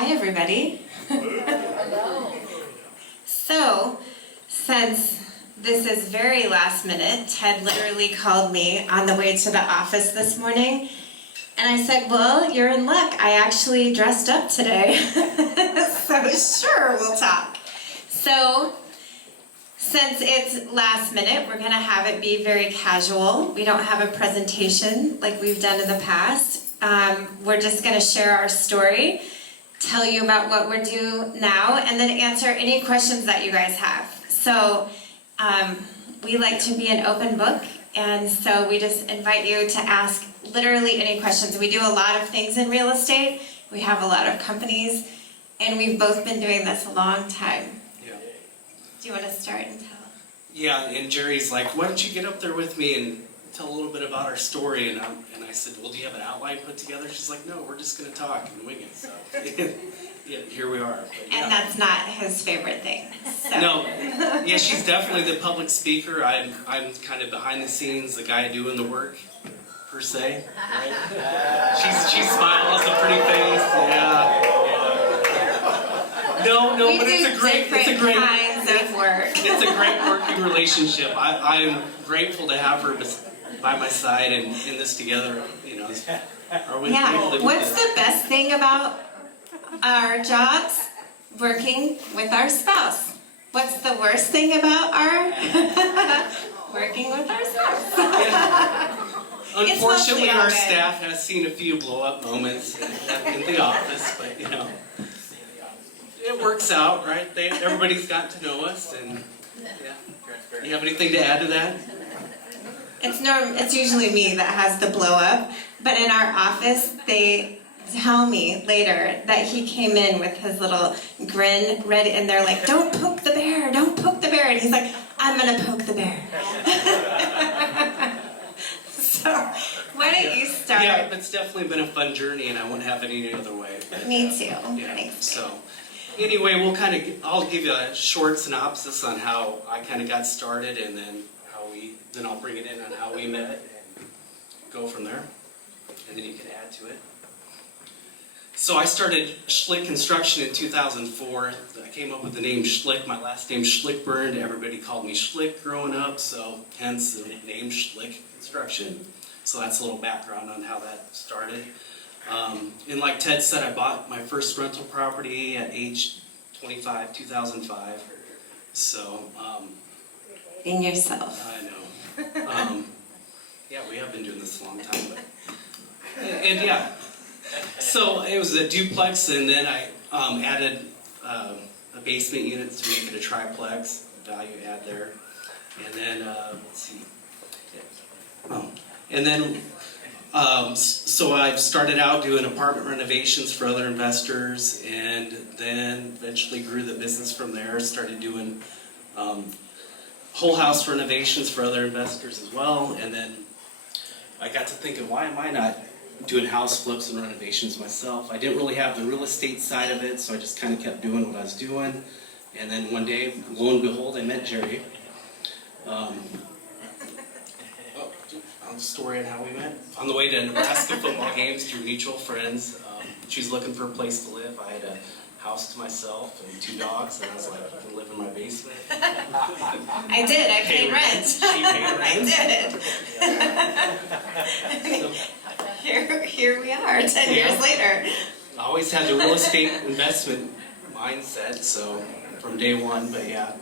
Hi, everybody. Hello. So, since this is very last minute, Ted literally called me on the way to the office this morning, and I said, well, you're in luck. I actually dressed up today. So sure, we'll talk. So, since it's last minute, we're gonna have it be very casual. We don't have a presentation like we've done in the past. We're just gonna share our story, tell you about what we're doing now, and then answer any questions that you guys have. So we like to be an open book, and so we just invite you to ask literally any questions. We do a lot of things in real estate. We have a lot of companies, and we've both been doing this a long time. Yeah. Do you want to start and tell? Yeah, and Jeri's like, why don't you get up there with me and tell a little bit about our story? And I said, well, do you have an outline put together? She's like, no, we're just going to talk and wing it. So yeah, here we are. But, yeah. And that's not his favorite thing. So. No, yeah, she's definitely the public speaker. I'm kind of behind the scenes, the guy doing the work, per se. Right? She smiles, a pretty face. Yeah. No, but it's a great kinds of work. It's a great working relationship. I'm grateful to have her by my side and in this together. You know, are we able to do What's that? the best thing about our jobs? Working with our spouse. What's the worst thing about our working with our spouse? Unfortunately, our staff has seen a few blow-up moments in the office, but you know. It works out, right? Everybody's got to know us, and yeah. You have anything to add to that? It's usually me that has the blow up, but in our office they tell me later that he came in with his little grin ready, and they're like, "Don't poke the bear, don't poke the bear," and he's like, "I'm gonna poke the bear." So why don't you start? Yeah, it's definitely been a fun journey, and I wouldn't have it any other way. But, me too. Yeah. Thanks. So. Anyway, I'll give you a short synopsis on how I kind of got started, and then then I'll bring it in on how we met and go from there, and then you can add to it. So I started Schlick Construction in 2004. I came up with the name Schlick. My last name Schlickbernd. Everybody called me Schlick growing up, so hence the name Schlick Construction. So that's a little background on how that started. And like Ted said, I bought my first rental property at age 25, 2005. So, In yourself. I know. Yeah, we have been doing this a long time, but, and yeah. So it was a duplex, and then I added a basement unit to make it a triplex, value add there. And then, let's see. And then, so I've started out doing apartment renovations for other investors, and then eventually grew the business from there. Started doing whole house renovations for other investors as well, and then I got to thinking, why am I not doing house flips and renovations myself? I didn't really have the real estate side of it, so I just kind of kept doing what I was doing. And then one day, lo and behold, I met Jeri. The story on how we met. On the way to Nebraska football games through mutual friends. She was looking for a place to live. I had a house to myself and 2 dogs, and I was like, I can live in my basement. I did. I paid rent. She paid rent. I did. So, here we are, 10 years later. I always had the real estate investment mindset, so from day one, but yeah.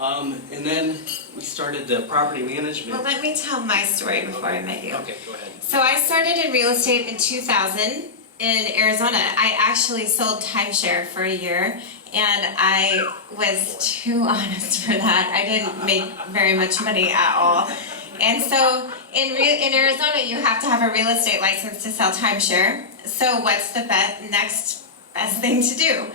And then we started the property management. Well, let me tell my story before I met you. Okay, go ahead. So I started in real estate in 2000 in Arizona. I actually sold timeshare for a year, and I was too honest for that. I didn't make very much money at all. And so in Arizona, you have to have a real estate license to sell timeshare. So what's the next best thing to do?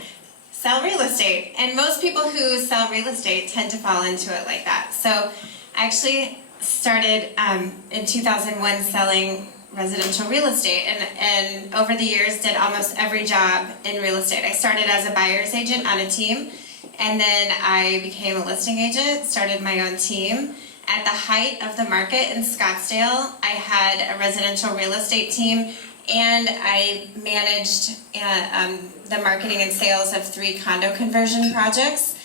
Sell real estate. And most people who sell real estate tend to fall into it like that. So I actually started in 2001 selling residential real estate, and over the years did almost every job in real estate. I started as a buyer's agent on a team, and then I became a listing agent, started my own team. At the height of the market in Scottsdale, I had a residential real estate team and I managed the marketing and sales of 3 condo conversion projects,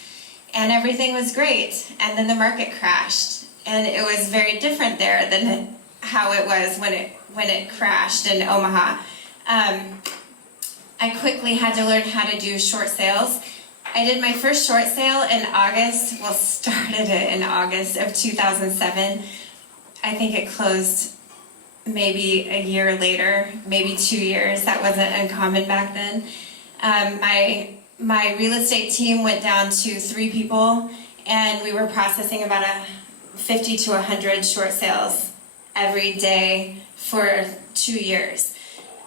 and everything was great. And then the market crashed, and it was very different there than how it was when it crashed in Omaha. I quickly had to learn how to do short sales. I did my first short sale in August, started it in August of 2007. I think it closed maybe a year later, maybe 2 years. That wasn't uncommon back then. My real estate team went down to 3 people, and we were processing about 50 to 100 short sales every day for 2 years.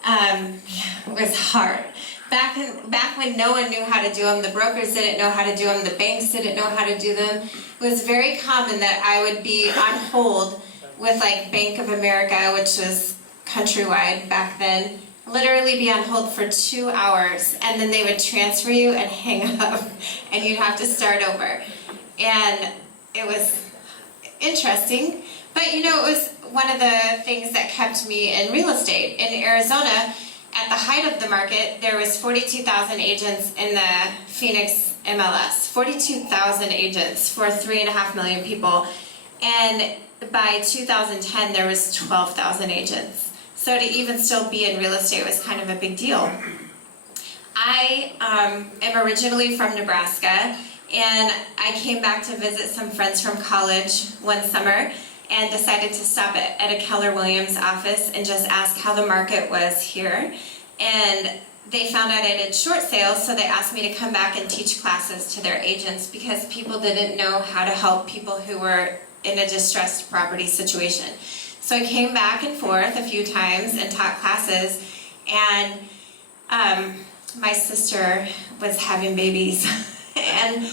It was hard. Back when no one knew how to do them, the brokers didn't know how to do them, the banks didn't know how to do them, it was very common that I would be on hold with like Bank of America, which was countrywide back then, literally be on hold for 2 hours, and then they would transfer you and hang up, and you'd have to start over. And it was interesting, but it was one of the things that kept me in real estate. In Arizona, at the height of the market, there was 42,000 agents in the Phoenix MLS. 42,000 agents for 3.5 million people. And by 2010, there was 12,000 agents. So to even still be in real estate was kind of a big deal. I am originally from Nebraska, and I came back to visit some friends from college one summer and decided to stop at a Keller Williams office and just ask how the market was here. And they found out I did short sales, so they asked me to come back and teach classes to their agents because people didn't know how to help people who were in a distressed property situation. So I came back and forth a few times and taught classes, and my sister was having babies, and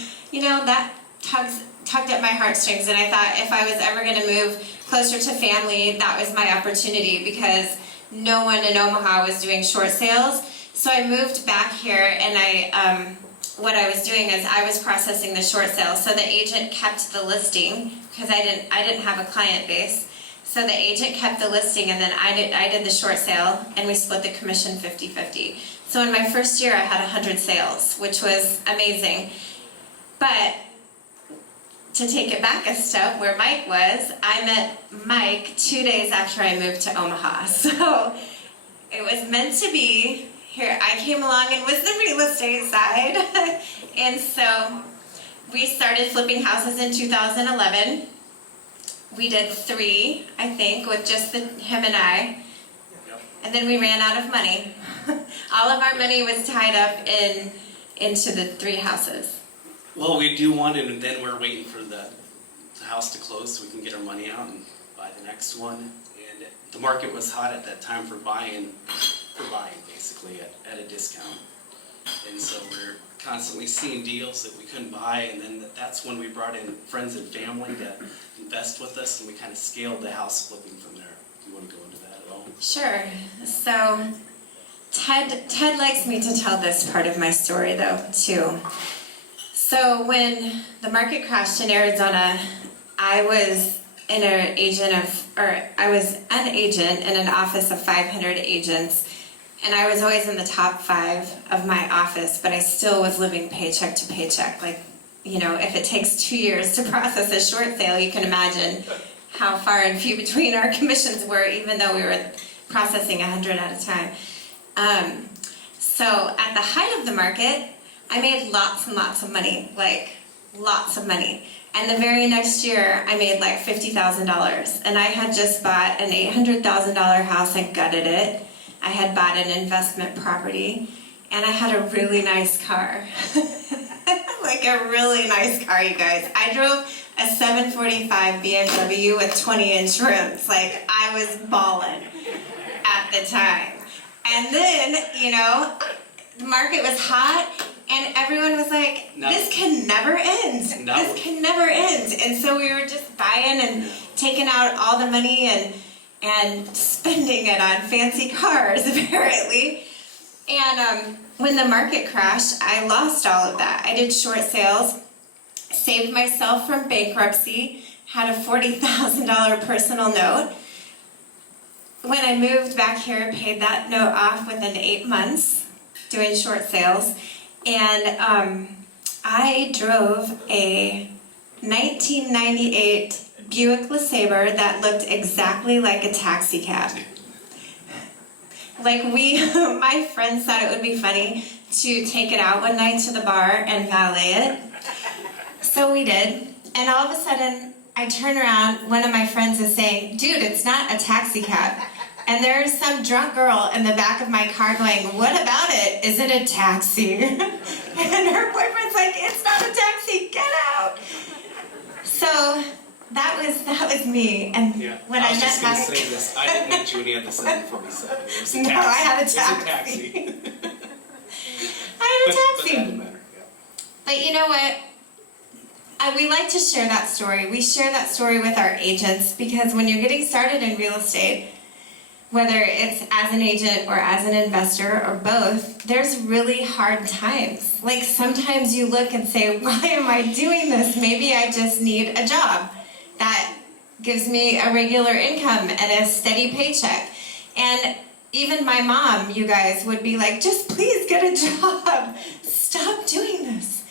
that tugged at my heartstrings, and I thought if I was ever going to move closer to family, that was my opportunity because no one in Omaha was doing short sales. So I moved back here, and what I was doing is I was processing the short sales. So the agent kept the listing because I didn't have a client base. So the agent kept the listing, and then I did the short sale, and we split the commission 50-50. So in my first year, I had 100 sales, which was amazing. But to take it back a step, where Mike was, I met Mike 2 days after I moved to Omaha. So it was meant to be. Here I came along and was the real estate side. And so we started flipping houses in 2011. We did 3, I think, with just him and I. And then we ran out of money. All of our money was tied up into the 3 houses. Well, we do one, and then we're waiting for the house to close so we can get our money out and buy the next one. And the market was hot at that time for buying basically at a discount. And so we're constantly seeing deals that we couldn't buy, and then that's when we brought in friends and family to invest with us, and we kind of scaled the house flipping from there. Do you want to go into that at all? Sure. So Ted likes me to tell this part of my story though too. So when the market crashed in Arizona, I was an agent in an office of 500 agents, and I was always in the top 5 of my office, but I still was living paycheck to paycheck. Like, if it takes 2 years to process a short sale, you can imagine how far and few between our commissions were, even though we were processing 100 at a time. So at the height of the market, I made lots and lots of money, like lots of money. And the very next year, I made like $50,000. And I had just bought an $800,000 house. I gutted it. I had bought an investment property. And I had a really nice car. Like a really nice car, you guys. I drove a 745 BMW with 20-inch rims. Like, I was ballin' at the time. And then, the market was hot. And everyone was like, this can never end. No. This can never end. And so we were just buying and taking out all the money and spending it on fancy cars, apparently. And when the market crashed, I lost all of that. I did short sales, saved myself from bankruptcy, had a $40,000 personal note, when I moved back here, paid that note off within 8 months, doing short sales, and I drove a 1998 Buick LeSabre that looked exactly like a taxi cab. Like my friends thought it would be funny to take it out one night to the bar and valet it. So we did, and all of a sudden, I turn around, one of my friends is saying, dude, it's not a taxi cab. And there's some drunk girl in the back of my car going, what about it? Is it a taxi? And her boyfriend's like, it's not a taxi, get out. So that was me. And when I was met just going to Mike, say this. I didn't meet you when you had the 747. It was a No, taxi. I had a It was taxi. taxi. I had a But taxi. that didn't matter. Yeah. But you know what? We like to share that story. We share that story with our agents because when you're getting started in real estate, whether it's as an agent or as an investor or both, there's really hard times. Like sometimes you look and say, why am I doing this? Maybe I just need a job that gives me a regular income and a steady paycheck. And even my mom, you guys, would be like, just please get a job. Stop doing this.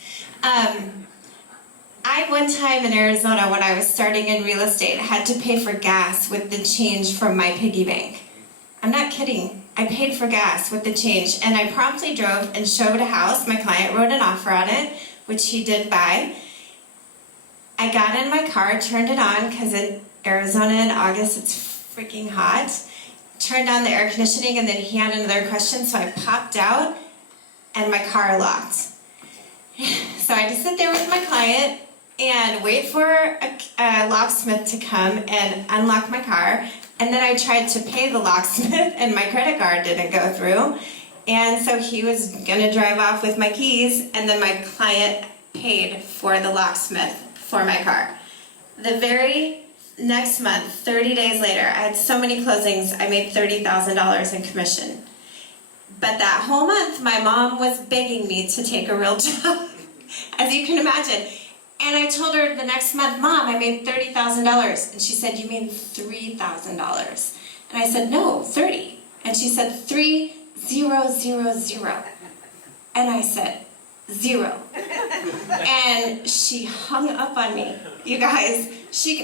I, one time in Arizona, when I was starting in real estate, had to pay for gas with the change from my piggy bank. I'm not kidding. I paid for gas with the change, and I promptly drove and showed a house. My client wrote an offer on it, which he did buy. I got in my car, turned it on, because in Arizona in August it's freaking hot. Turned on the air conditioning, and then he had another question, so I popped out, and my car locked. So I had to sit there with my client and wait for a locksmith to come and unlock my car. And then I tried to pay the locksmith and my credit card didn't go through. And so he was gonna drive off with my keys, and then my client paid for the locksmith for my car. The very next month, 30 days later, I had so many closings, I made $30,000 in commission. But that whole month, my mom was begging me to take a real job, as you can imagine. And I told her the next month, Mom, I made $30,000. And she said, you mean $3,000? And I said, no, 30. And she said, 3000. And I said, 0. And she hung up on me. You guys,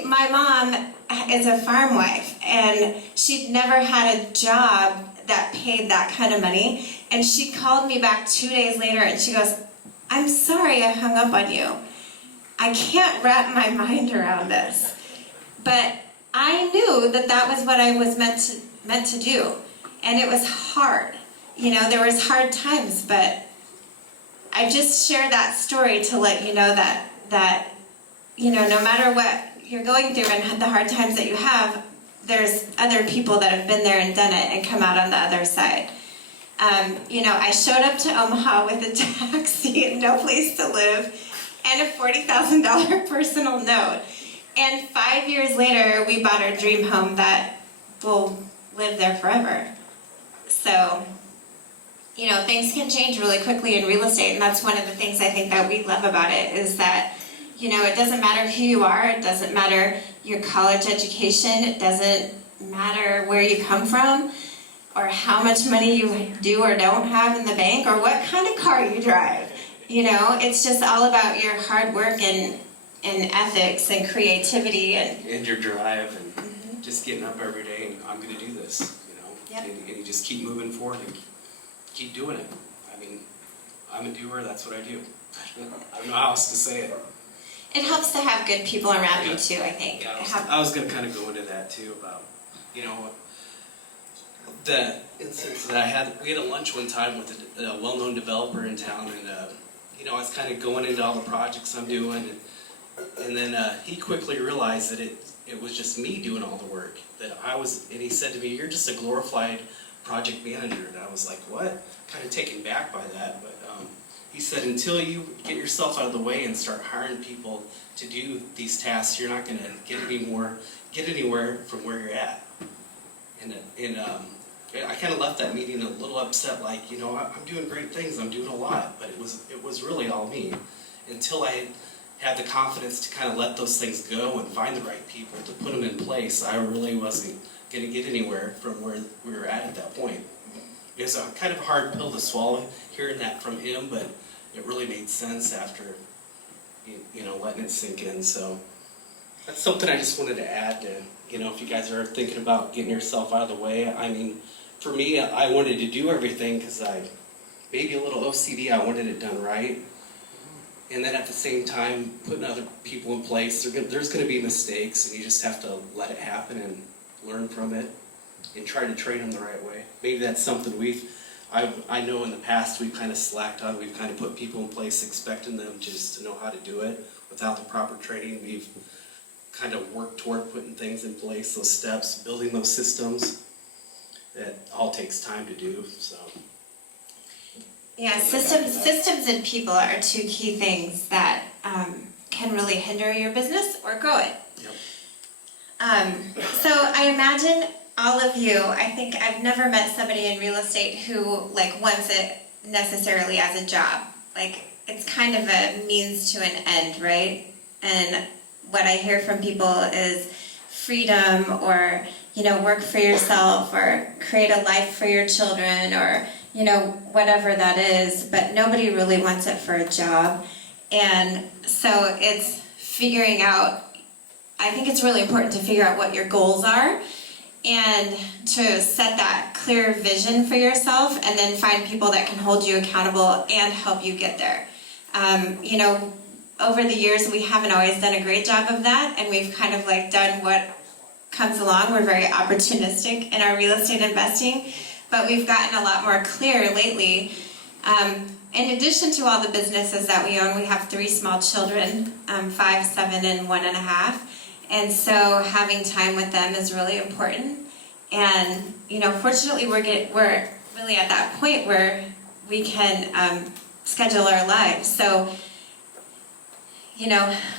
my mom is a farm wife, and she'd never had a job that paid that kind of money. And she called me back 2 days later, and she goes, I'm sorry I hung up on you. I can't wrap my mind around this. But I knew that that was what I was meant to do. And it was hard. You know, there was hard times, but I just share that story to let you know that you know, no matter what you're going through and the hard times that you have, there's other people that have been there and done it and come out on the other side. You know, I showed up to Omaha with a taxi and no place to live and a $40,000 personal note. And 5 years later, we bought our dream home that will live there forever. So, you know, things can change really quickly in real estate, and that's one of the things I think that we love about it, is that, you know, it doesn't matter who you are, it doesn't matter your college education, it doesn't matter where you come from, or how much money you do or don't have in the bank, or what kind of car you drive. You know, it's just all about your hard work and ethics and creativity And your drive and just getting up every day and I'm going to do this, you know. Yep. And you just keep moving forward and keep doing it. I mean, I'm a doer, that's what I do. I don't know how else to say it. it helps to have good people around you too, I think. Yeah, I was going to kind of go into that too about, you know, the instance that I had. We had a lunch one time with a well-known developer in town, and you know, I was kind of going into all the projects I'm doing, and then he quickly realized that it was just me doing all the work. That I was, and he said to me, "You're just a glorified project manager." And I was like, "What?" Kind of taken back by that, but he said, "Until you get yourself out of the way and start hiring people to do these tasks, you're not going to get anywhere from where you're at." And I kind of left that meeting a little upset, like, you know, I'm doing great things, I'm doing a lot, but it was really all me, until I had the confidence to kind of let those things go and find the right people to put them in place, I really wasn't going to get anywhere from where we were at that point. It was a kind of hard pill to swallow hearing that from him, but it really made sense after, letting it sink in. So that's something I just wanted to add to, if you guys are thinking about getting yourself out of the way. I mean, for me, I wanted to do everything because maybe a little OCD, I wanted it done right. And then at the same time, putting other people in place, there's going to be mistakes, and you just have to let it happen and learn from it and try to train them the right way. Maybe that's something I know in the past we've kind of slacked on. We've kind of put people in place expecting them just to know how to do it without the proper training. We've kind of worked toward putting things in place, those steps, building those systems. That all takes time to do, so. Yeah, systems and people are two key things that can really hinder your business or grow it. Yep. So I imagine all of you, I think I've never met somebody in real estate who wants it necessarily as a job. It's kind of a means to an end, right? And what I hear from people is freedom, or work for yourself, or create a life for your children, or whatever that is, but nobody really wants it for a job. And so it's figuring out, I think it's really important to figure out what your goals are and to set that clear vision for yourself, and then find people that can hold you accountable and help you get there. Over the years, we haven't always done a great job of that, and we've kind of done what comes along. We're very opportunistic in our real estate investing, but we've gotten a lot more clear lately. In addition to all the businesses that we own, we have 3 small children, 5, 7, and 1.5. And so having time with them is really important. And fortunately, we're really at that point where we can schedule our lives. So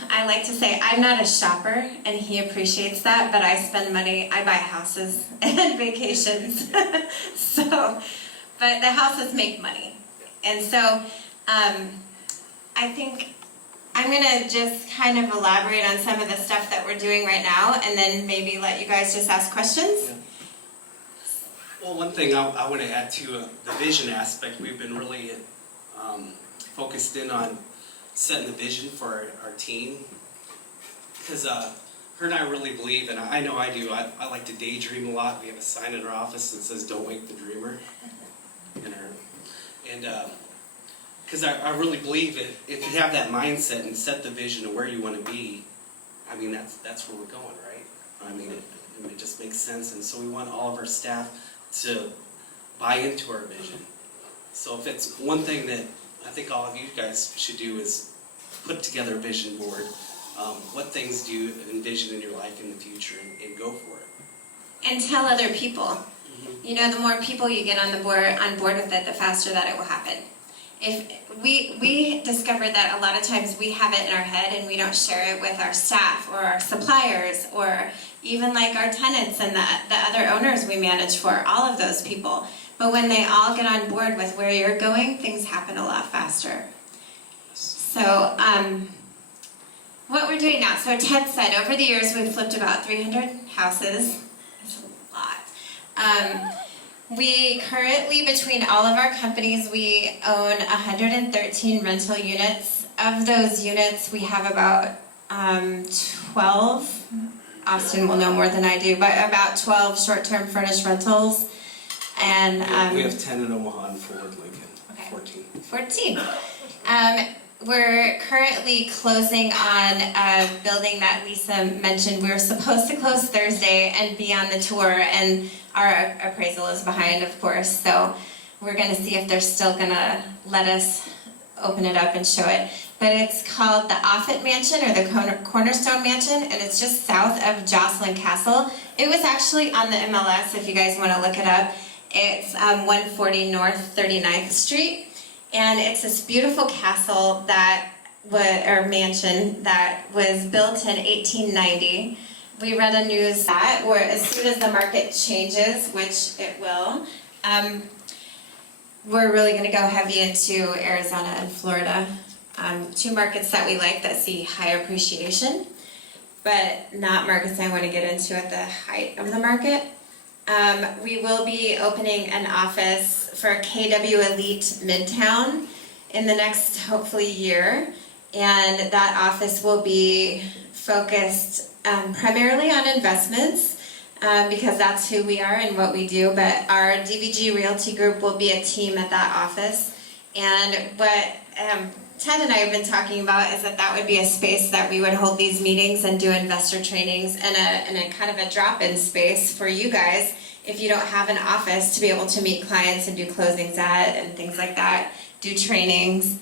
I like to say I'm not a shopper, and he appreciates that, but I spend money, I buy houses and vacations. But the houses make money. And so I think I'm going to just kind of elaborate on some of the stuff that we're doing right now, and then maybe let you guys just ask questions. Yeah. Well, one thing I want to add to the vision aspect, we've been really focused in on setting the vision for our team, because her and I really believe, and I know I do, I like to daydream a lot. We have a sign in our office that says "Don't wake the dreamer," because I really believe if you have that mindset and set the vision of where you want to be, I mean that's where we're going, right? I mean it just makes sense, and so we want all of our staff to buy into our vision. So if it's one thing that I think all of you guys should do is put together a vision board. What things do you envision in your life in the future, and go for it. And tell other people. Mm-hmm. The more people you get on board with it, the faster that it will happen. If we discovered that a lot of times we have it in our head and we don't share it with our staff or our suppliers, or even our tenants and the other owners we manage for, all of those people. But when they all get on board with where you're going, things happen a lot faster. So what we're doing now, so Ted said over the years we've flipped about 300 houses. That's a lot. We currently, between all of our companies, we own 113 rental units. Of those units, we have about 12, Austin will know more than I do, but about 12 short-term furnished rentals. And we have 10 in Omaha and Fort Lincoln. Okay. 14. We're currently closing on a building that Lisa mentioned. We were supposed to close Thursday and be on the tour, and our appraisal is behind, of course. So we're going to see if they're still going to let us open it up and show it. But it's called the Offutt Mansion, or the Cornerstone Mansion, and it's just south of Jocelyn Castle. It was actually on the MLS, if you guys want to look it up. It's 140 North 39th Street. And it's this beautiful castle mansion that was built in 1890. We read a news that where as soon as the market changes, which it will, we're really going to go heavy into Arizona and Florida. Two markets that we like that see high appreciation, but not markets I want to get into at the height of the market. We will be opening an office for KW Elite Midtown in the next, hopefully, year. And that office will be focused primarily on investments because that's who we are and what we do. But our DVG Realty Group will be a team at that office. And what Ted and I have been talking about is that would be a space that we would hold these meetings and do investor trainings, and a kind of a drop-in space for you guys if you don't have an office to be able to meet clients and do closings at and things like that, do trainings,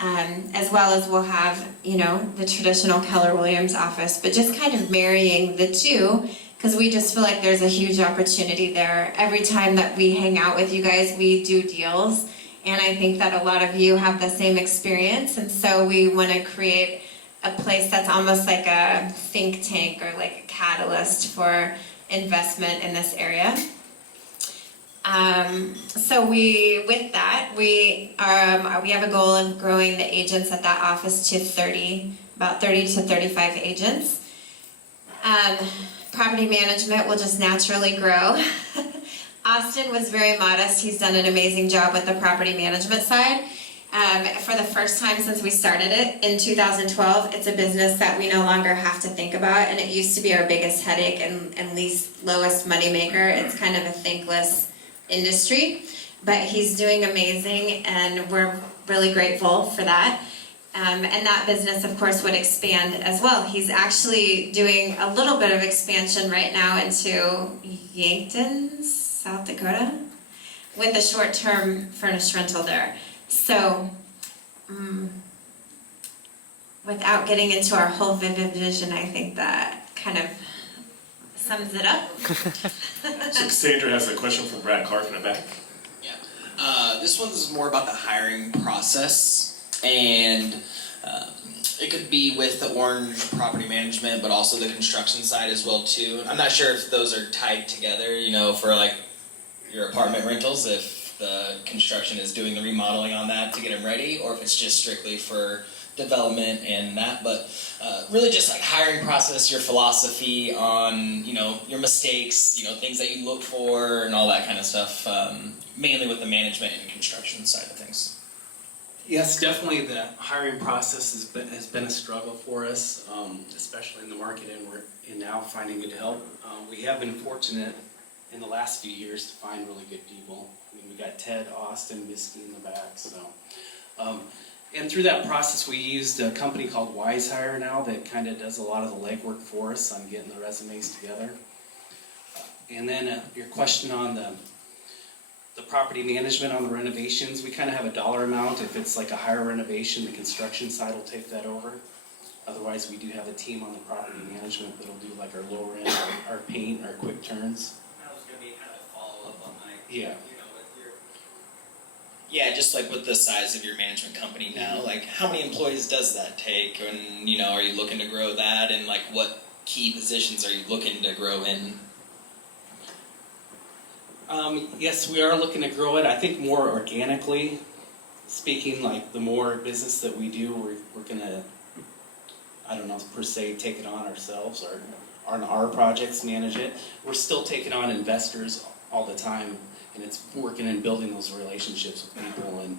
as well as we'll have, the traditional Keller Williams office, but just kind of marrying the two because we just feel like there's a huge opportunity there. Every time that we hang out with you guys, we do deals. And I think that a lot of you have the same experience, and so we want to create a place that's almost like a think tank or like a catalyst for investment in this area. So with that, we have a goal of growing the agents at that office to about 30 to 35 agents. Property management will just naturally grow. Austin was very modest. He's done an amazing job with the property management side. For the first time since we started it in 2012, it's a business that we no longer have to think about, and it used to be our biggest headache and lowest moneymaker. It's kind of a thankless industry, but he's doing amazing, and we're really grateful for that. And that business, of course, would expand as well. He's actually doing a little bit of expansion right now into Yankton, South Dakota, with a short-term furnished rental there. So, without getting into our whole vivid vision, I think that kind of sums it up. So Cassandra has a question from Brad Clark in the back. Yeah. This one's more about the hiring process, and it could be with the Orange property management, but also the construction side as well too. I'm not sure if those are tied together, for like your apartment rentals, if the construction is doing the remodeling on that to get them ready, or if it's just strictly for development and that. But really just like hiring process, your philosophy on, your mistakes, things that you look for and all that kind of stuff, mainly with the management and construction side of things. Yes, definitely the hiring process has been a struggle for us, especially in the market, and we're now finding good help. We have been fortunate in the last few years to find really good people. I mean, we got Ted, Austin, Misty in the back, so. And through that process, we used a company called Wise Hire now that kind of does a lot of the legwork for us on getting the resumes together. And then your question on the property management on the renovations, we kind of have a dollar amount. If it's like a higher renovation, the construction side will take that over. Otherwise, we do have a team on the property management that'll do like our lower end, our paint, our quick turns. That was going to be kind of a follow-up on like, Yeah. Yeah, just like with the size of your management company now, like how many employees does that take? And, are you looking to grow that? And like what key positions are you looking to grow in? Yes, we are looking to grow it. I think more organically speaking, like the more business that we do, we're going to, I don't know, per se, take it on ourselves or on our projects, manage it. We're still taking on investors all the time, and it's working and building those relationships with people and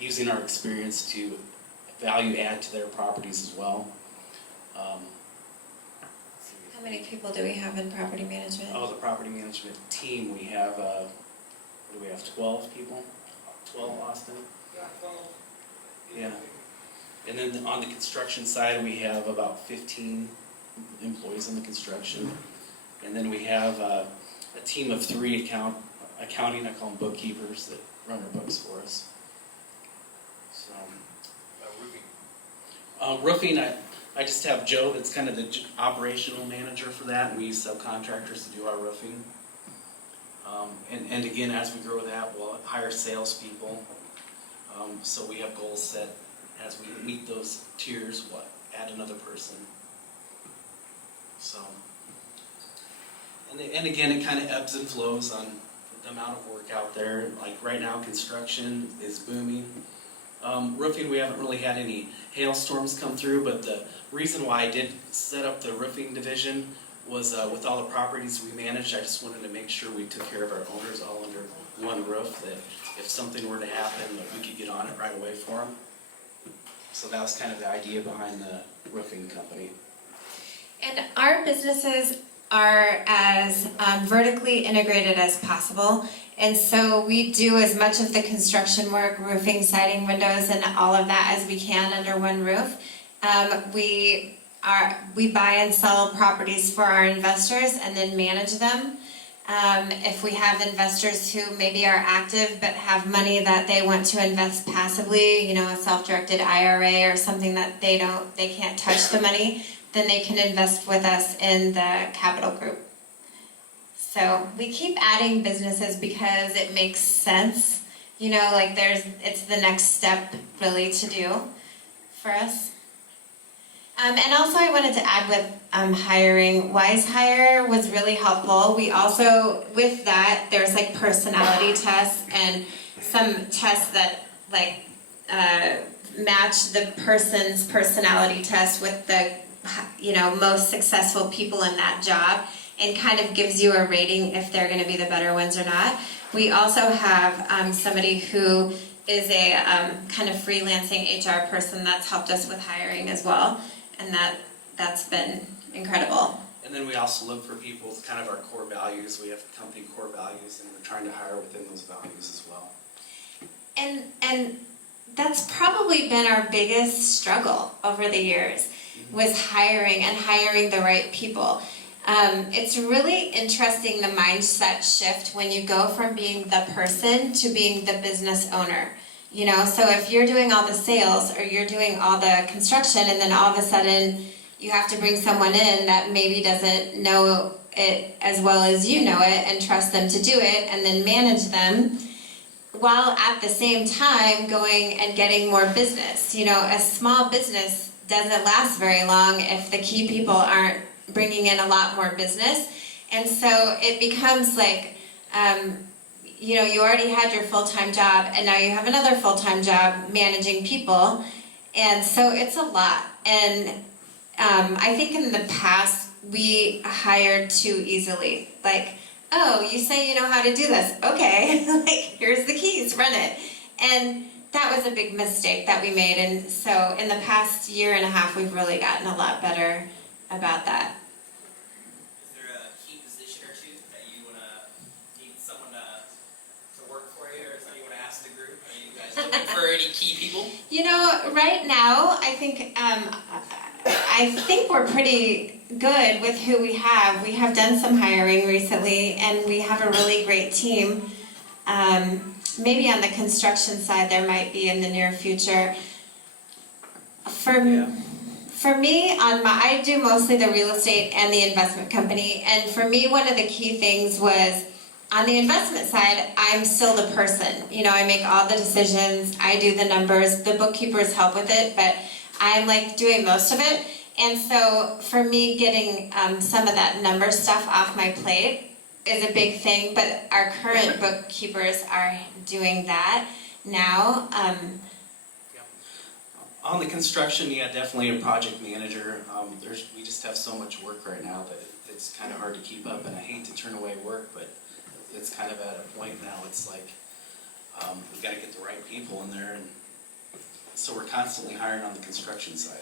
using our experience to value add to their properties as well. How many people do we have in property management? Oh, the property management team, we have, what do we have, 12 people? 12, Austin? Yeah. And then on the construction side, we have about 15 employees in the construction. And then we have a team of 3 accounting, I call them bookkeepers, that run our books for us. So, roofing, I just have Joe that's kind of the operational manager for that, and we use subcontractors to do our roofing. And again, as we grow that, we'll hire salespeople. So we have goals set. As we meet those tiers, we'll add another person. So, and again, it kind of ebbs and flows on the amount of work out there. Like right now, construction is booming. Roofing, we haven't really had any hailstorms come through, but the reason why I did set up the roofing division was with all the properties we managed, I just wanted to make sure we took care of our owners all under one roof, that if something were to happen, that we could get on it right away for them. So that was kind of the idea behind the roofing company. And our businesses are as vertically integrated as possible. And so we do as much of the construction work, roofing, siding, windows, and all of that as we can under one roof. We buy and sell properties for our investors and then manage them. If we have investors who maybe are active but have money that they want to invest passively, a self-directed IRA or something that they can't touch the money, then they can invest with us in the capital group. So we keep adding businesses because it makes sense. It's the next step really to do for us. And also I wanted to add with hiring, Wise Hire was really helpful. We also, with that, there's personality tests and some tests that match the person's personality test with the most successful people in that job, and kind of gives you a rating if they're going to be the better ones or not. We also have somebody who is a kind of freelancing HR person that's helped us with hiring as well, and that's been incredible. And then we also look for people with kind of our core values. We have company core values, and we're trying to hire within those values as well. And that's probably been our biggest struggle over the years, was hiring the right people. It's really interesting, the mindset shift when you go from being the person to being the business owner. So if you're doing all the sales or you're doing all the construction, and then all of a sudden you have to bring someone in that maybe doesn't know it as well as you know it and trust them to do it and then manage them, while at the same time going and getting more business. A small business doesn't last very long if the key people aren't bringing in a lot more business. And so it becomes you already had your full-time job, and now you have another full-time job managing people. And so it's a lot. And I think in the past, we hired too easily. Oh, you say you know how to do this. Okay, here's the keys, run it. And that was a big mistake that we made. And so in the past year and a half, we've really gotten a lot better about that. Is there a key position or two that you need someone to work for you, or something you want to ask the group? Are you guys looking for any key people? Right now, I think we're pretty good with who we have. We have done some hiring recently, and we have a really great team. Maybe on the construction side there might be in the near future. For me, I do mostly the real estate and the investment company, and for me one of the key things was, on the investment side, I'm still the person. I make all the decisions, I do the numbers, the bookkeepers help with it, but I'm doing most of it. And so for me, getting some of that number stuff off my plate is a big thing, but our current bookkeepers are doing that now. On the construction, definitely a project manager. We just have so much work right now that it's kind of hard to keep up, and I hate to turn away work, but it's kind of at a point now, it's we've got to get the right people in there, and so we're constantly hiring on the construction side.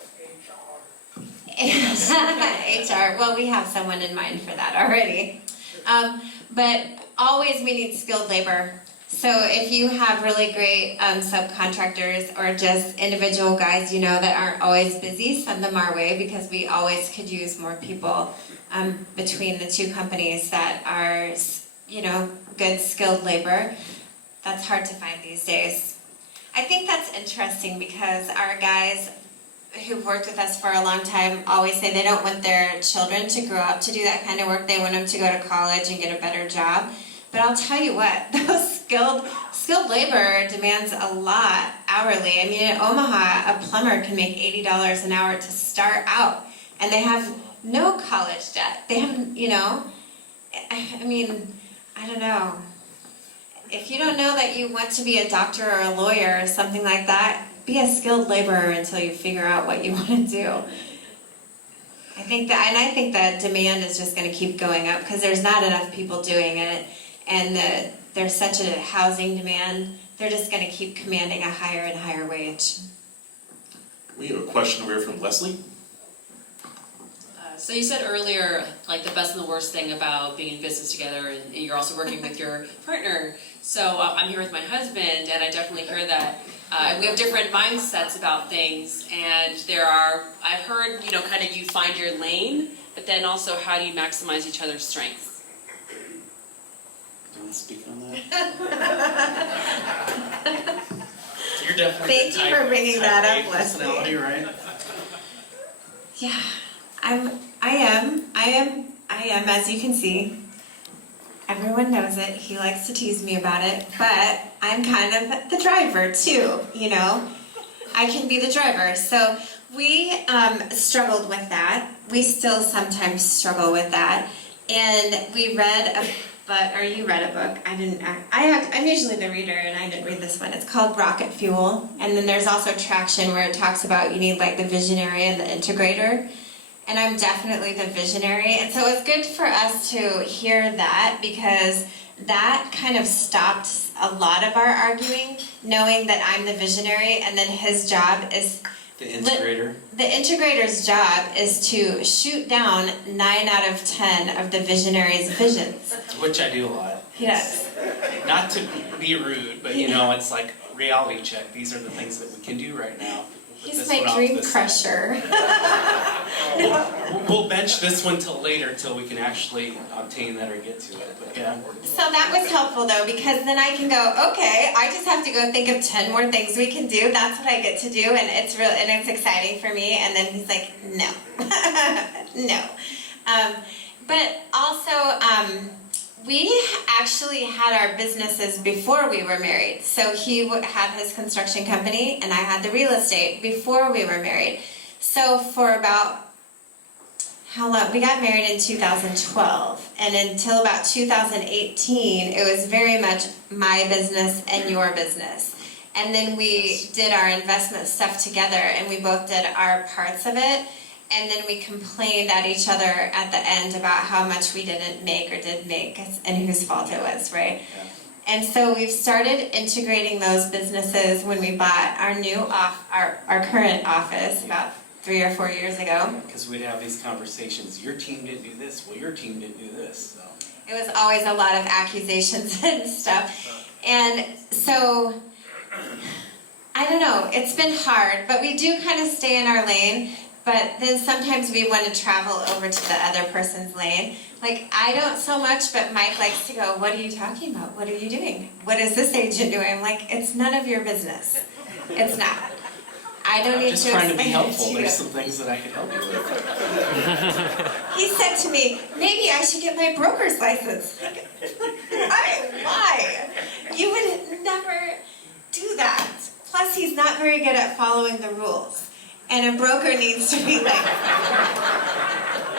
HR, well, we have someone in mind for that already. But always we need skilled labor. So if you have really great subcontractors or just individual guys that aren't always busy, send them our way, because we always could use more people between the two companies that are, good skilled labor. That's hard to find these days. I think that's interesting because our guys who've worked with us for a long time always say they don't want their children to grow up to do that kind of work. They want them to go to college and get a better job. But I'll tell you what, those skilled labor demands a lot hourly. I mean, in Omaha, a plumber can make $80 an hour to start out, and they have no college debt. They have, I don't know. If you don't know that you want to be a doctor or a lawyer or something like that, be a skilled laborer until you figure out what you want to do. I think that demand is just going to keep going up because there's not enough people doing it, and there's such a housing demand. They're just going to keep commanding a higher and higher wage. We have a question over here from Leslie. So you said earlier, like the best and the worst thing about being in business together, and you're also working with your partner. So I'm here with my husband, and I definitely hear that we have different mindsets about things. And I've heard, kind of you find your lane, but then also how do you maximize each other's strengths? Do you want to speak on that? You're definitely Thank you for bringing that up, Leslie. Personality, right? Yeah, I am, as you can see. Everyone knows it. He likes to tease me about it, but I'm kind of the driver too, I can be the driver. So we struggled with that. We still sometimes struggle with that. And we read a book, or you read a book. I didn't. I'm usually the reader, and I didn't read this one. It's called Rocket Fuel. And then there's also Traction, where it talks about you need like the visionary and the integrator. And I'm definitely the visionary. And so it's good for us to hear that, because that kind of stopped a lot of our arguing, knowing that I'm the visionary and then his job is... The integrator. The integrator's job is to shoot down 9 out of 10 of the visionary's visions. Which I do a lot. Yes. Not to be rude, but it's like reality check. These are the things that we can do right now. Put He's this my one off dream this crusher. We'll bench this one till later, till we can actually obtain that or get to it. But yeah. So that was helpful though, because then I can go, okay, I just have to go think of 10 more things we can do. That's what I get to do, and it's real, and it's exciting for me. And then he's like, no, no. But also, we actually had our businesses before we were married. So he had his construction company, and I had the real estate before we were married. So for about, how long? We got married in 2012, and until about 2018, it was very much my business and your business. And then we did our investment stuff together, and we both did our parts of it. And then we complained at each other at the end about how much we didn't make or did make, and whose fault it was, right? Yeah. And so we've started integrating those businesses when we bought our new our current office about 3 or 4 years ago. Because we'd have these conversations. Your team didn't do this. Well, your team didn't do this. So. It was always a lot of accusations and stuff. And so, I don't know, it's been hard, but we do kind of stay in our lane. But then sometimes we want to travel over to the other person's lane. Like, I don't so much, but Mike likes to go, what are you talking about? What are you doing? What is this agent doing? I'm like, it's none of your business. It's not. I don't need to just trying to be explain it helpful. to you. There's some things that I can help you with. He said to me, maybe I should get my broker's license. Why? You would never do that. Plus, he's not very good at following the rules. And a broker needs to be like,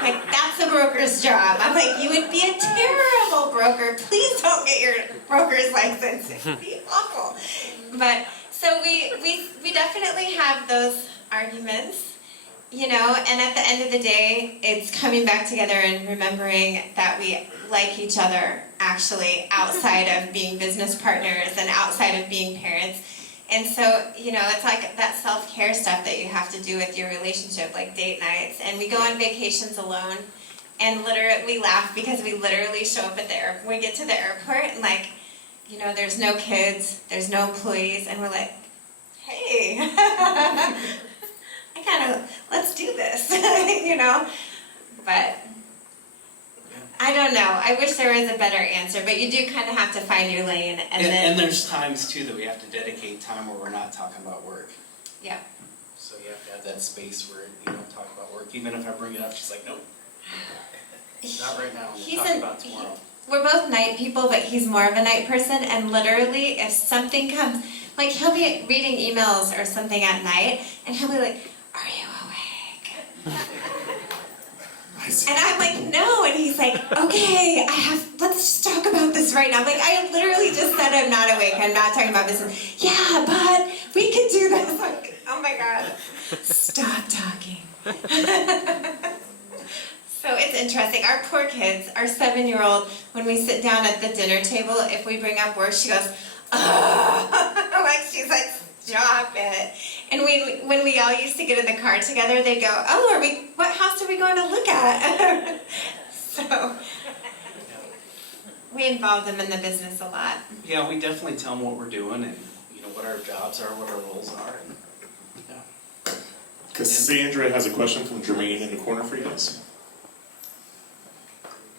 that's a broker's job. I'm like, you would be a terrible broker. Please don't get your broker's license. It would be awful. But, so we definitely have those arguments, and at the end of the day, it's coming back together and remembering that we like each other, actually, outside of being business partners and outside of being parents. And so, it's like that self-care stuff that you have to do with your relationship, like date nights. And we go on vacations alone, and literally we laugh because we literally show up at the airport. We get to the airport, and there's no kids, there's no employees, and we're like, hey, let's do this, But I don't know. I wish there was a better answer, but you do kind of have to find your lane, And there's times too that we have to dedicate time where we're not talking about work. Yeah. So you have to have that space where you don't talk about work. Even if I bring it up, she's like, nope, not right now. We'll talk about tomorrow. We're both night people, but he's more of a night person, and literally, if something comes, like he'll be reading emails or something at night, and he'll be like, "Are you awake?" And I'm like, no, and he's like, okay, let's just talk about this business right now. I'm like, I literally just said I'm not awake. I'm not talking about business. Yeah, but we could do this. Like, oh my God. Stop talking. So it's interesting. Our poor kids, our 7-year-old, when we sit down at the dinner table, if we bring up work, she goes, oh, like she's like, stop it. And when we all used to get in the car together, they'd go, oh, what house are we going to look at? So we involve them in the business a lot. Yeah, we definitely tell them what we're doing and what our jobs are, what our roles are. And, yeah. Cassandra has a question from Jermaine in the corner for you guys.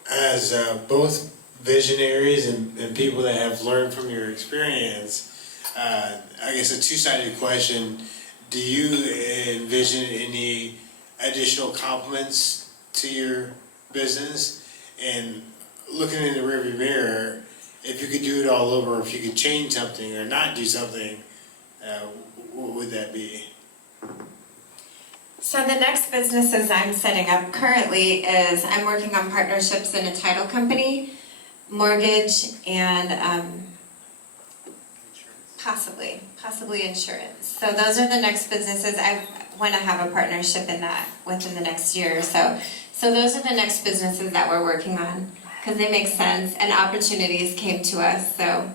As both visionaries and people that have learned from your experience, I guess a two-sided question, do you envision any additional compliments to your business? And looking in the rearview mirror, if you could do it all over, if you could change something or not do something, what would that be? So the next businesses I'm setting up currently is I'm working on partnerships in a title company, mortgage, and possibly insurance. So those are the next businesses. I want to have a partnership in that within the next year or so. So those are the next businesses that we're working on because they make sense and opportunities came to us. So,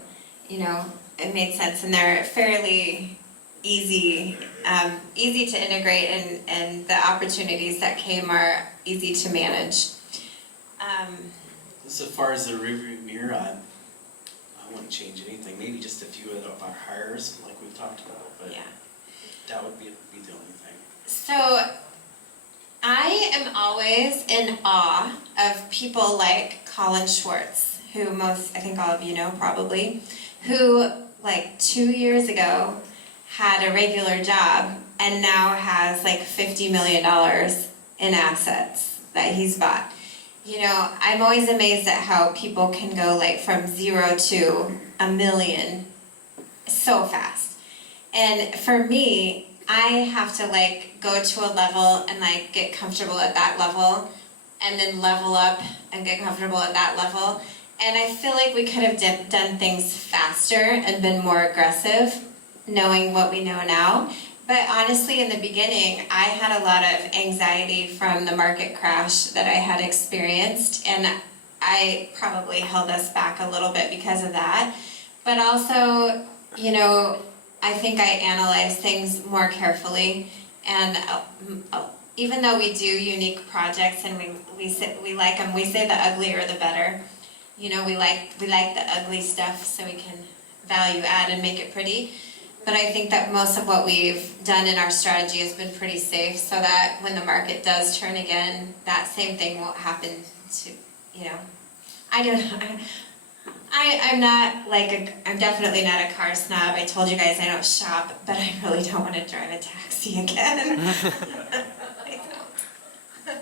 it made sense and they're fairly easy to integrate and the opportunities that came are easy to manage. As far as the rearview mirror, I wouldn't change anything. Maybe just a few of our hires, like we've talked about, but Yeah. that would be the only thing. So I am always in awe of people like Colin Schwartz, who I think all of you know probably, who like 2 years ago had a regular job and now has like $50 million in assets that he's bought. I'm always amazed at how people can go like from 0 to $1 million so fast. And for me, I have to like go to a level and like get comfortable at that level and then level up and get comfortable at that level. And I feel like we could have done things faster and been more aggressive knowing what we know now. But honestly, in the beginning, I had a lot of anxiety from the market crash that I had experienced, and I probably held us back a little bit because of that. But also, I think I analyze things more carefully, and even though we do unique projects and we like them, we say the uglier the better. We like the ugly stuff so we can value add and make it pretty. But I think that most of what we've done in our strategy has been pretty safe so that when the market does turn again, that same thing won't happen to, I don't know. I'm definitely not a car snob. I told you guys I don't shop, but I really don't want to drive a taxi again. I don't.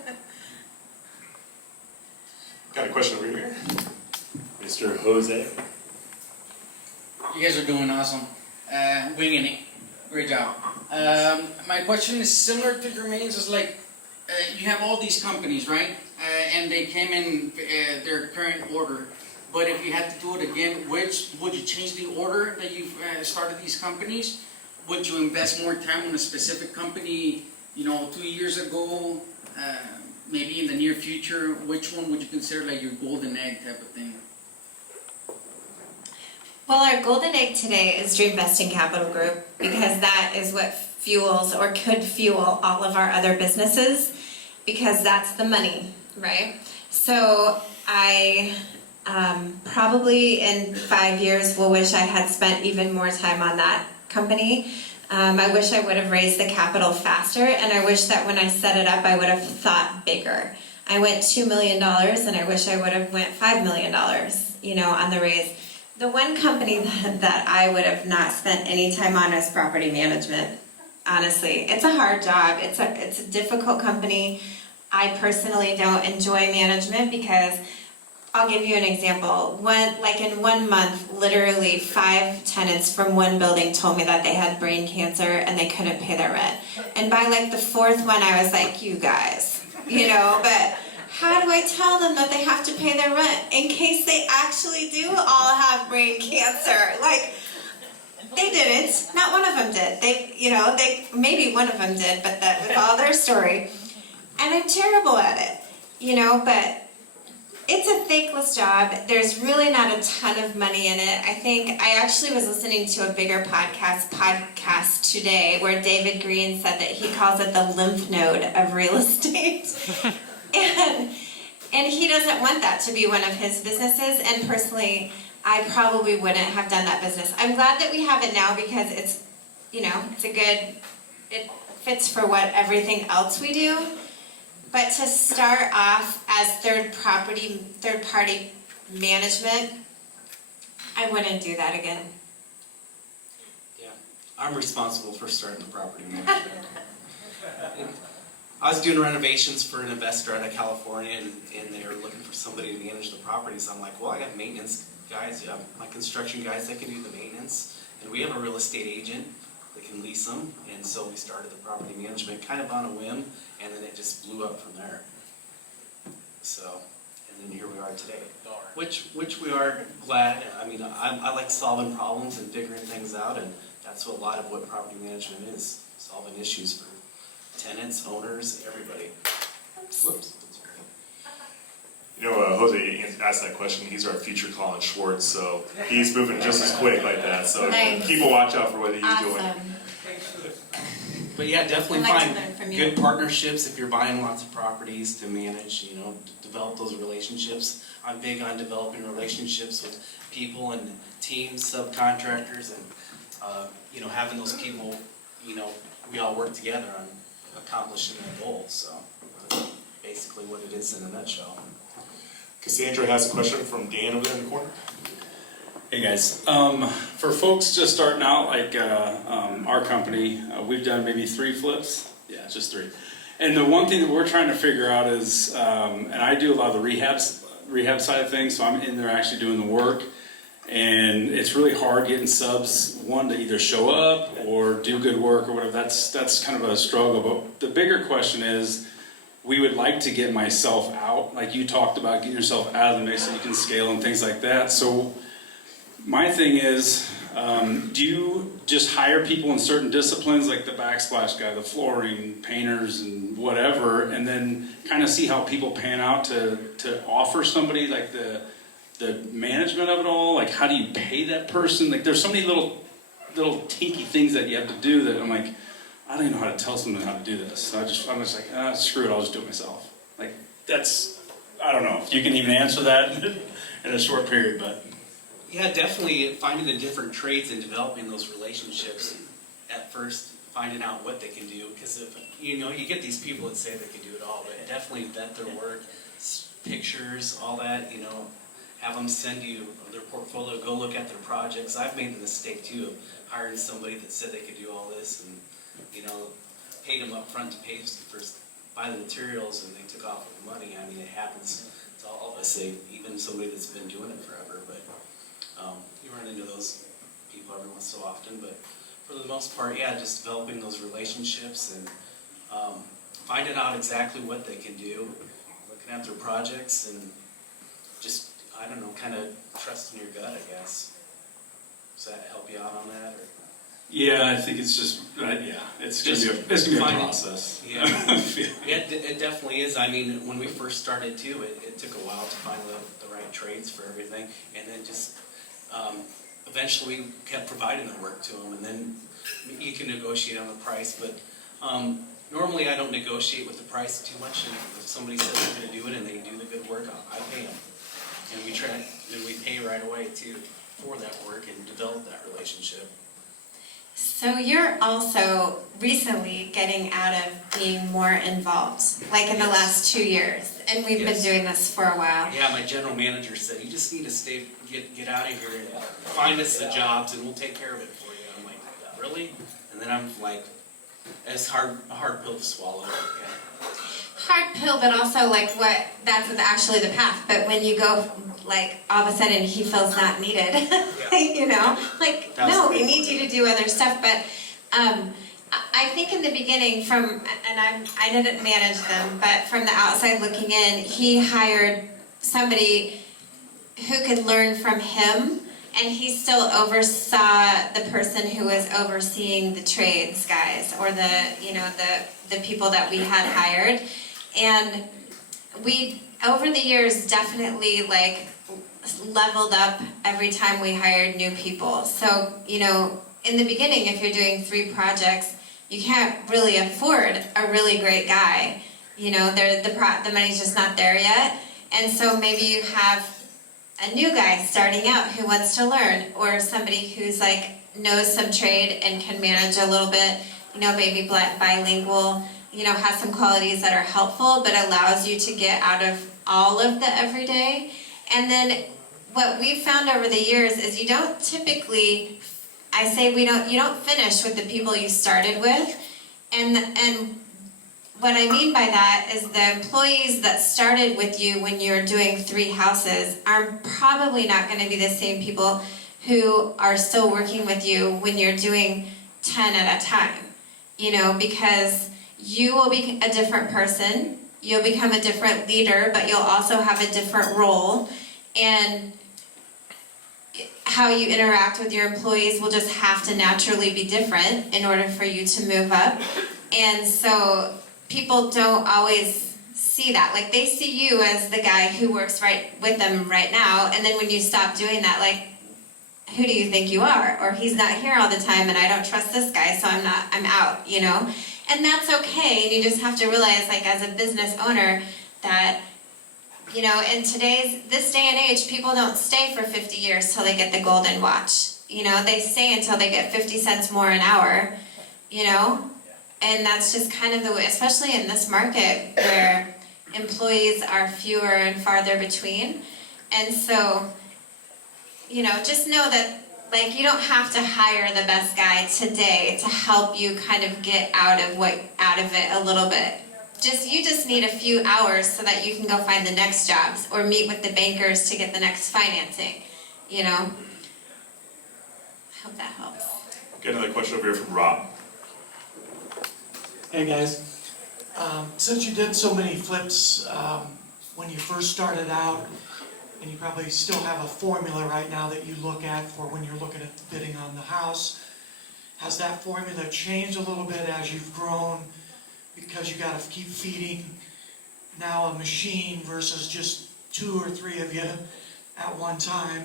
Got a question over here. Mr. Jose. You guys are doing awesome. Winging it. Great job. My question is similar to Jermaine's. It's like you have all these companies, right? And they came in their current order. But if you had to do it again, which would you change the order that you started these companies? Would you invest more time on a specific company, 2 years ago? Maybe in the near future, which one would you consider like your golden egg type of thing? Well, our golden egg today is Dream Vesting Capital Group because that is what fuels or could fuel all of our other businesses because that's the money, right? So I probably in 5 years will wish I had spent even more time on that company. I wish I would have raised the capital faster, and I wish that when I set it up I would have thought bigger. I went $2 million and I wish I would have went $5 million, on the raise. The one company that I would have not spent any time on is property management. Honestly, it's a hard job. It's a difficult company. I personally don't enjoy management because I'll give you an example. In 1 month, literally 5 tenants from one building told me that they had brain cancer and they couldn't pay their rent. And by the 4th one, I was like, you guys, but how do I tell them that they have to pay their rent in case they actually do all have brain cancer? Like, they didn't. Not one of them did. Maybe one of them did, but that was all their story. And I'm terrible at it, but it's a thankless job. There's really not a ton of money in it. I think I actually was listening to a bigger podcast today where David Green said that he calls it the lymph node of real estate. and he doesn't want that to be one of his businesses. And personally, I probably wouldn't have done that business. I'm glad that we have it now because it fits for what everything else we do. But to start off as third-party management, I wouldn't do that again. Yeah, I'm responsible for starting the property management. I was doing renovations for an investor out of California, and they were looking for somebody to manage the properties. I'm like, well, I got maintenance guys, my construction guys that can do the maintenance, and we have a real estate agent that can lease them, and so we started the property management kind of on a whim, and then it just blew up from there. So, and then here we are today, which we are glad. I mean, I like solving problems and figuring things out, and that's what a lot of what property management is, solving issues for tenants, owners, everybody. Whoops. Jose asked that question. He's our future Colin Schwartz, so he's moving just as quick like that. So Nice. keep a watch out for what he's doing. Awesome. But yeah, definitely I'd like to find learn from you. good partnerships if you're buying lots of properties to manage, develop those relationships. I'm big on developing relationships with people and teams, subcontractors, and, having those people, we all work together on accomplishing our goals. So basically what it is in a nutshell. Cassandra has a question from Dan over there in the corner. Hey guys, for folks just starting out, like our company, we've done maybe 3 flips. Yeah, just 3. And the one thing that we're trying to figure out is, and I do a lot of the rehab side of things, so I'm in there actually doing the work. And it's really hard getting subs, one, to either show up or do good work or whatever. That's kind of a struggle. But the bigger question is, we would like to get myself out, like you talked about, getting yourself out of the mix so you can scale and things like that. So my thing is, do you just hire people in certain disciplines, like the backsplash guy, the flooring, painters, and whatever, and then kind of see how people pan out to offer somebody like the management of it all? Like, how do you pay that person? Like, there's so many little tinky things that you have to do that I'm like, I don't even know how to tell someone how to do this. So I'm just like, screw it, I'll just do it myself. Like, I don't know if you can even answer that in a short period, but. Yeah, definitely finding the different trades and developing those relationships at first, finding out what they can do, because if you get these people that say they can do it all, but definitely vet their work, pictures, all that, have them send you their portfolio, go look at their projects. I've made the mistake too of hiring somebody that said they could do all this and paid them up front to buy the materials, and they took off with the money. I mean, it happens to all of us, even somebody that's been doing it forever, but you run into those people every once so often. But for the most part, yeah, just developing those relationships and finding out exactly what they can do, looking at their projects, and just, I don't know, kind of trusting your gut, I guess. Does that help you out on that? Or? Yeah, I think it's just, it's going to be a process. Yeah, it definitely is. I mean, when we first started too, it took a while to find the right trades for everything, and then just eventually we kept providing the work to them, and then you can negotiate on the price, but normally I don't negotiate with the price too much, and if somebody says they're going to do it and they do the good work, I pay them. And we pay right away too for that work and develop that relationship. So you're also recently getting out of being more involved, like in the last 2 years, and we've been doing this for a while. Yeah, my general manager said, you just need to get out of here and find us the jobs and we'll take care of it for you. I'm like, really? And then I'm like, it's a hard pill to swallow. Yeah. Hard pill, but also that's actually the path. But when you go, all of a sudden he feels not needed, no, we need you to do other stuff. But I think in the beginning, I didn't manage them, but from the outside looking in, he hired somebody who could learn from him, and he still oversaw the person who was overseeing the trades guys, or the people that we had hired. And we, over the years, definitely like leveled up every time we hired new people. So, in the beginning, if you're doing 3 projects, you can't really afford a really great guy. The money's just not there yet. And so maybe you have a new guy starting out who wants to learn, or somebody who's like knows some trade and can manage a little bit, maybe bilingual, has some qualities that are helpful but allows you to get out of all of the everyday. And then what we've found over the years is you don't typically, you don't finish with the people you started with. And what I mean by that is the employees that started with you when you're doing 3 houses are probably not going to be the same people who are still working with you when you're doing 10 at a time. Because you will be a different person, you'll become a different leader, but you'll also have a different role. And how you interact with your employees will just have to naturally be different in order for you to move up. And so people don't always see that. Like, they see you as the guy who works right with them right now, and then when you stop doing that, like, who do you think you are? Or he's not here all the time and I don't trust this guy, so I'm out, And that's okay, and you just have to realize, like, as a business owner, that in this day and age, people don't stay for 50 years till they get the golden watch. They stay until they get 50 cents more an hour, And that's just kind of the way, especially in this market where employees are fewer and farther between. And so, just know that, like, you don't have to hire the best guy today to help you kind of get out of it a little bit. You just need a few hours so that you can go find the next jobs or meet with the bankers to get the next financing, I hope that helps. Get another question over here from Rob. Hey guys, since you did so many flips when you first started out, and you probably still have a formula right now that you look at for when you're looking at the bidding on the house, has that formula changed a little bit as you've grown, because you got to keep feeding now a machine versus just 2 or 3 of you at one time?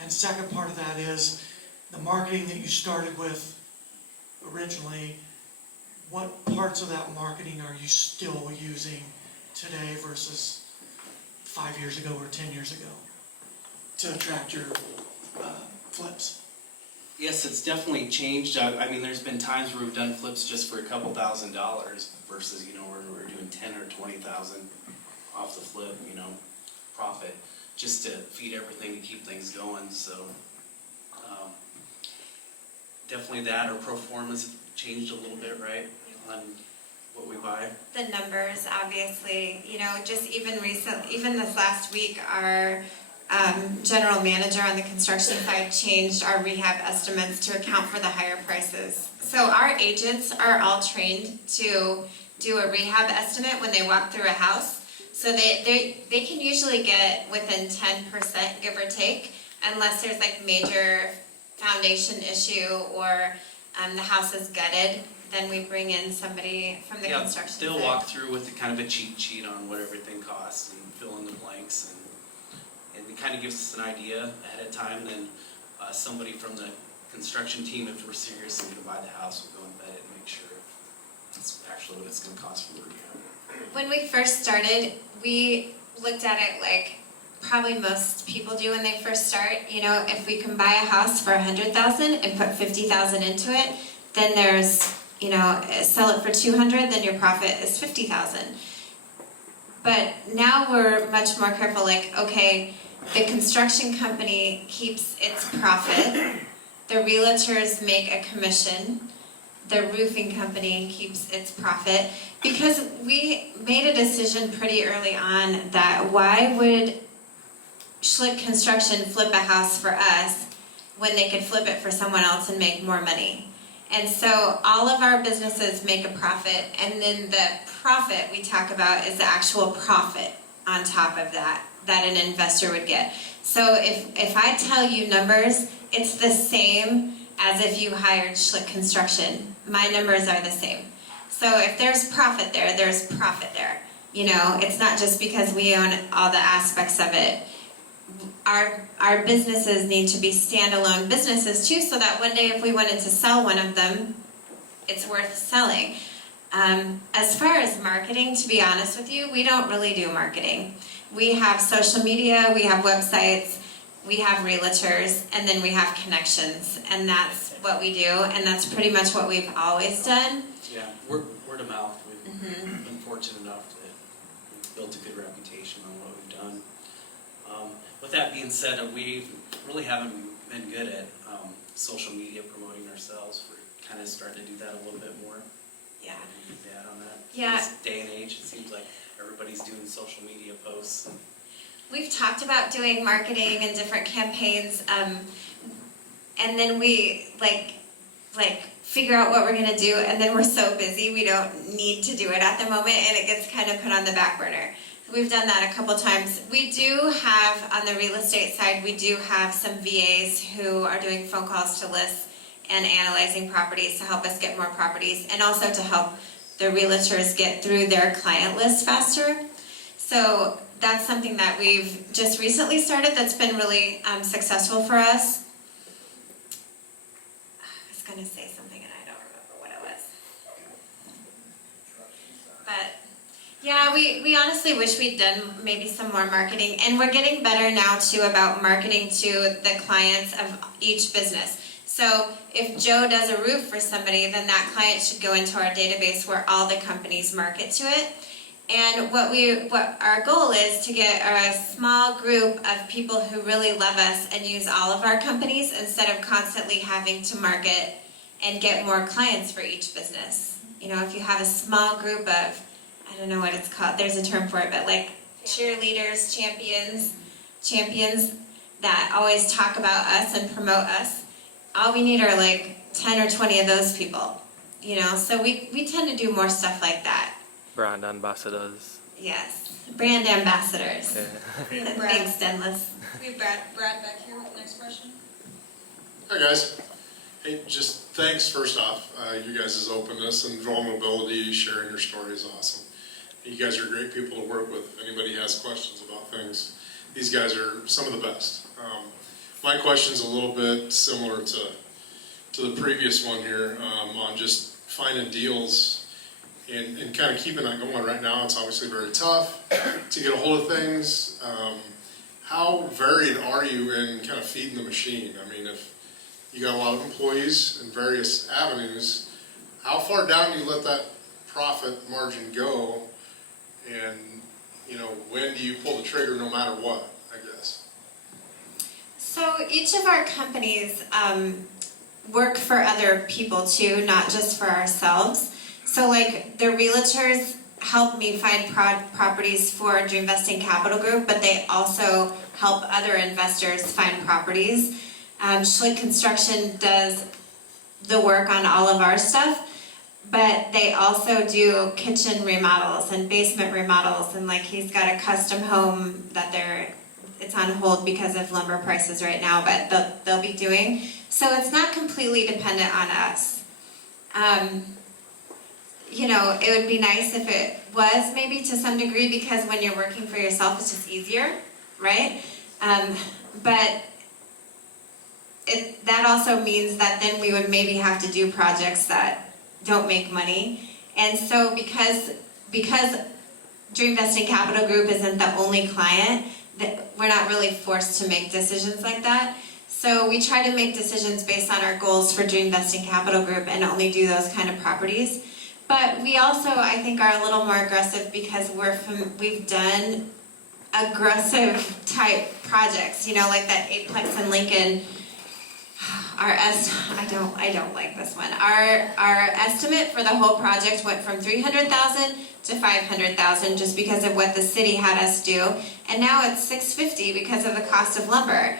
And second part of that is the marketing that you started with originally. What parts of that marketing are you still using today versus 5 years ago or 10 years ago to attract your flips? Yes, it's definitely changed. I mean, there's been times where we've done flips just for a couple $1,000s versus, where we're doing 10 or 20,000 off the flip, profit, just to feed everything to keep things going. So definitely that. Our pro forma's changed a little bit, right, on what we buy. The numbers, obviously, just even this last week, our general manager on the construction side changed our rehab estimates to account for the higher prices. So our agents are all trained to do a rehab estimate when they walk through a house. So they can usually get within 10%, give or take, unless there's like major foundation issue or the house is gutted. Then we bring in somebody from the construction They'll side. walk through with kind of a cheat sheet on what everything costs and fill in the blanks, and it kind of gives us an idea ahead of time. Then somebody from the construction team, if we're serious and going to buy the house, will go and vet it and make sure it's actually what it's going to cost for the rehab. When we first started, we looked at it like probably most people do when they first start. If we can buy a house for $100,000 and put $50,000 into it, then there's, sell it for $200,000, then your profit is $50,000. But now we're much more careful. Like, okay, the construction company keeps its profit, the realtors make a commission, the roofing company keeps its profit, because we made a decision pretty early on that why would Schlick Construction flip a house for us when they could flip it for someone else and make more money? And so all of our businesses make a profit, and then the profit we talk about is the actual profit on top of that an investor would get. So if I tell you numbers, it's the same as if you hired Schlick Construction. My numbers are the same. So if there's profit there, there's profit there. You know, it's not just because we own all the aspects of it. Our businesses need to be standalone businesses too, so that one day if we wanted to sell one of them, it's worth selling. As far as marketing, to be honest with you, we don't really do marketing. We have social media, we have websites, we have realtors, and then we have connections, and that's what we do, and that's pretty much what we've always done. Yeah, word of mouth. We've been fortunate enough that we've built a good reputation on what we've done. With that being said, we really haven't been good at social media promoting ourselves. We're kind of starting to do that a little bit more. Yeah. Dad on that. Yeah. In this day and age, it seems like everybody's doing social media posts. We've talked about doing marketing and different campaigns, and then we like figure out what we're gonna do, and then we're so busy we don't need to do it at the moment, and it gets kind of put on the back burner. We've done that a couple times. We do have, on the real estate side, we do have some VAs who are doing phone calls to lists and analyzing properties to help us get more properties, and also to help the realtors get through their client list faster. So that's something that we've just recently started that's been really successful for us. I was going to say something and I don't remember what it was. But yeah, we honestly wish we'd done maybe some more marketing, and we're getting better now too about marketing to the clients of each business. So if Joe does a roof for somebody, then that client should go into our database where all the companies market to it. And what our goal is to get a small group of people who really love us and use all of our companies instead of constantly having to market and get more clients for each business. You know, if you have a small group of, I don't know what it's called, there's a term for it, but like cheerleaders, champions that always talk about us and promote us, all we need are like 10 or 20 of those people, you know, so we tend to do more stuff like that. Brand ambassadors. Yes, brand ambassadors. Yeah. Thanks, Denlis. We have Brad back here with the next question. Hi guys. Hey, just thanks first off. You guys' openness and vulnerability, sharing your story is awesome. You guys are great people to work with. If anybody has questions about things, these guys are some of the best. My question's a little bit similar to the previous one here on just finding deals and kind of keeping that going. Right now it's obviously very tough to get a hold of things. How varied are you in kind of feeding the machine? I mean, if you got a lot of employees in various avenues, how far down do you let that profit margin go? And, you know, when do you pull the trigger no matter what, I guess? So each of our companies work for other people too, not just for ourselves. So like the realtors help me find properties for Dream Investing Capital Group, but they also help other investors find properties. Schlick Construction does the work on all of our stuff, but they also do kitchen remodels and basement remodels, and like he's got a custom home that it's on hold because of lumber prices right now, but they'll be doing. So it's not completely dependent on us. You know, it would be nice if it was maybe to some degree, because when you're working for yourself, it's just easier, right? But that also means that then we would maybe have to do projects that don't make money. And so because Dream Investing Capital Group isn't the only client, that we're not really forced to make decisions like that. So we try to make decisions based on our goals for Dream Investing Capital Group and only do those kind of properties. But we also, I think, are a little more aggressive because we've done aggressive type projects, you know, like that eightplex in Lincoln. I don't like this one. Our estimate for the whole project went from $300,000 to $500,000 just because of what the city had us do, and now it's $650 because of the cost of lumber.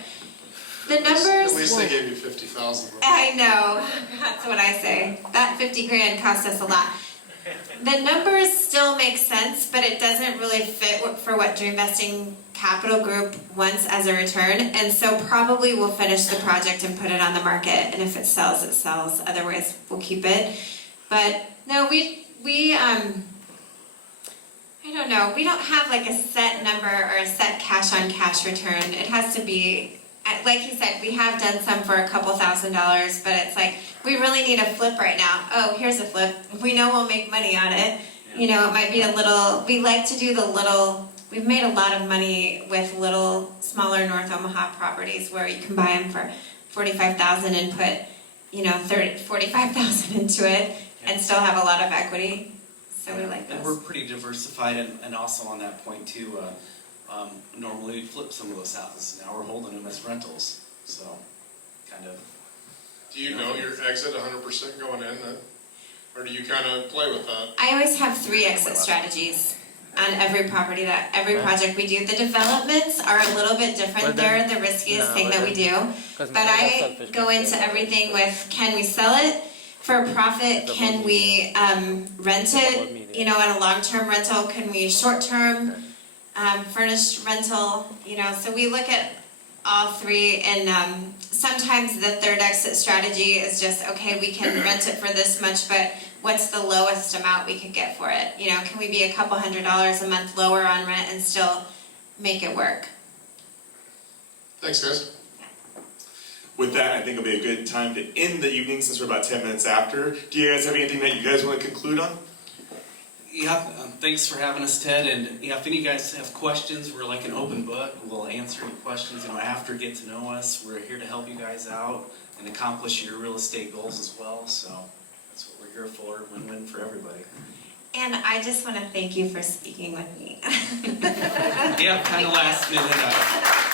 The numbers. At least they gave you 50,000. I know, that's what I say. That 50 grand cost us a lot. The numbers still make sense, but it doesn't really fit for what Dream Vesting Capital Group wants as a return. And so probably we'll finish the project and put it on the market. And if it sells, it sells. Otherwise, we'll keep it. But no, I don't know. We don't have like a set number or a set cash on cash return. It has to be, like you said, we have done some for a couple $1,000s, but it's like, we really need a flip right now. Oh, here's a flip. We know we'll make money on it. You know, it might be a little, we like to do the little, we've made a lot of money with little, smaller North Omaha properties where you can buy them for $45,000 and put, you know, $45,000 into it and still have a lot of equity. So we like And those. we're pretty diversified, and also on that point too, normally we flip some of those houses. Now we're holding them as rentals, so kind of. Do you know your exit 100% going in then? Or do you kind of play with that? I always have 3 exit strategies on every property every project we do. The developments are a little bit different. They're the riskiest thing that we do. But I go into everything with, can we sell it for a profit? Can we rent it, you know, at a long-term rental? Can we short-term furnished rental? You know, so we look at all 3, and sometimes the 3rd exit strategy is just, okay, we can rent it for this much, but what's the lowest amount we could get for it? You know, can we be a couple $100s a month lower on rent and still make it work? Thanks, guys. With that, I think it'll be a good time to end the evening since we're about 10 minutes after. Do you guys have anything that you guys want to conclude on? Yeah, thanks for having us, Ted. And yeah, if any of you guys have questions, we're like an open book. We'll answer any questions. You know, after get to know us, we're here to help you guys out and accomplish your real estate goals as well. So that's what we're here for. Win-win for everybody. And I just want to thank you for speaking with me. Yeah, kind of last minute.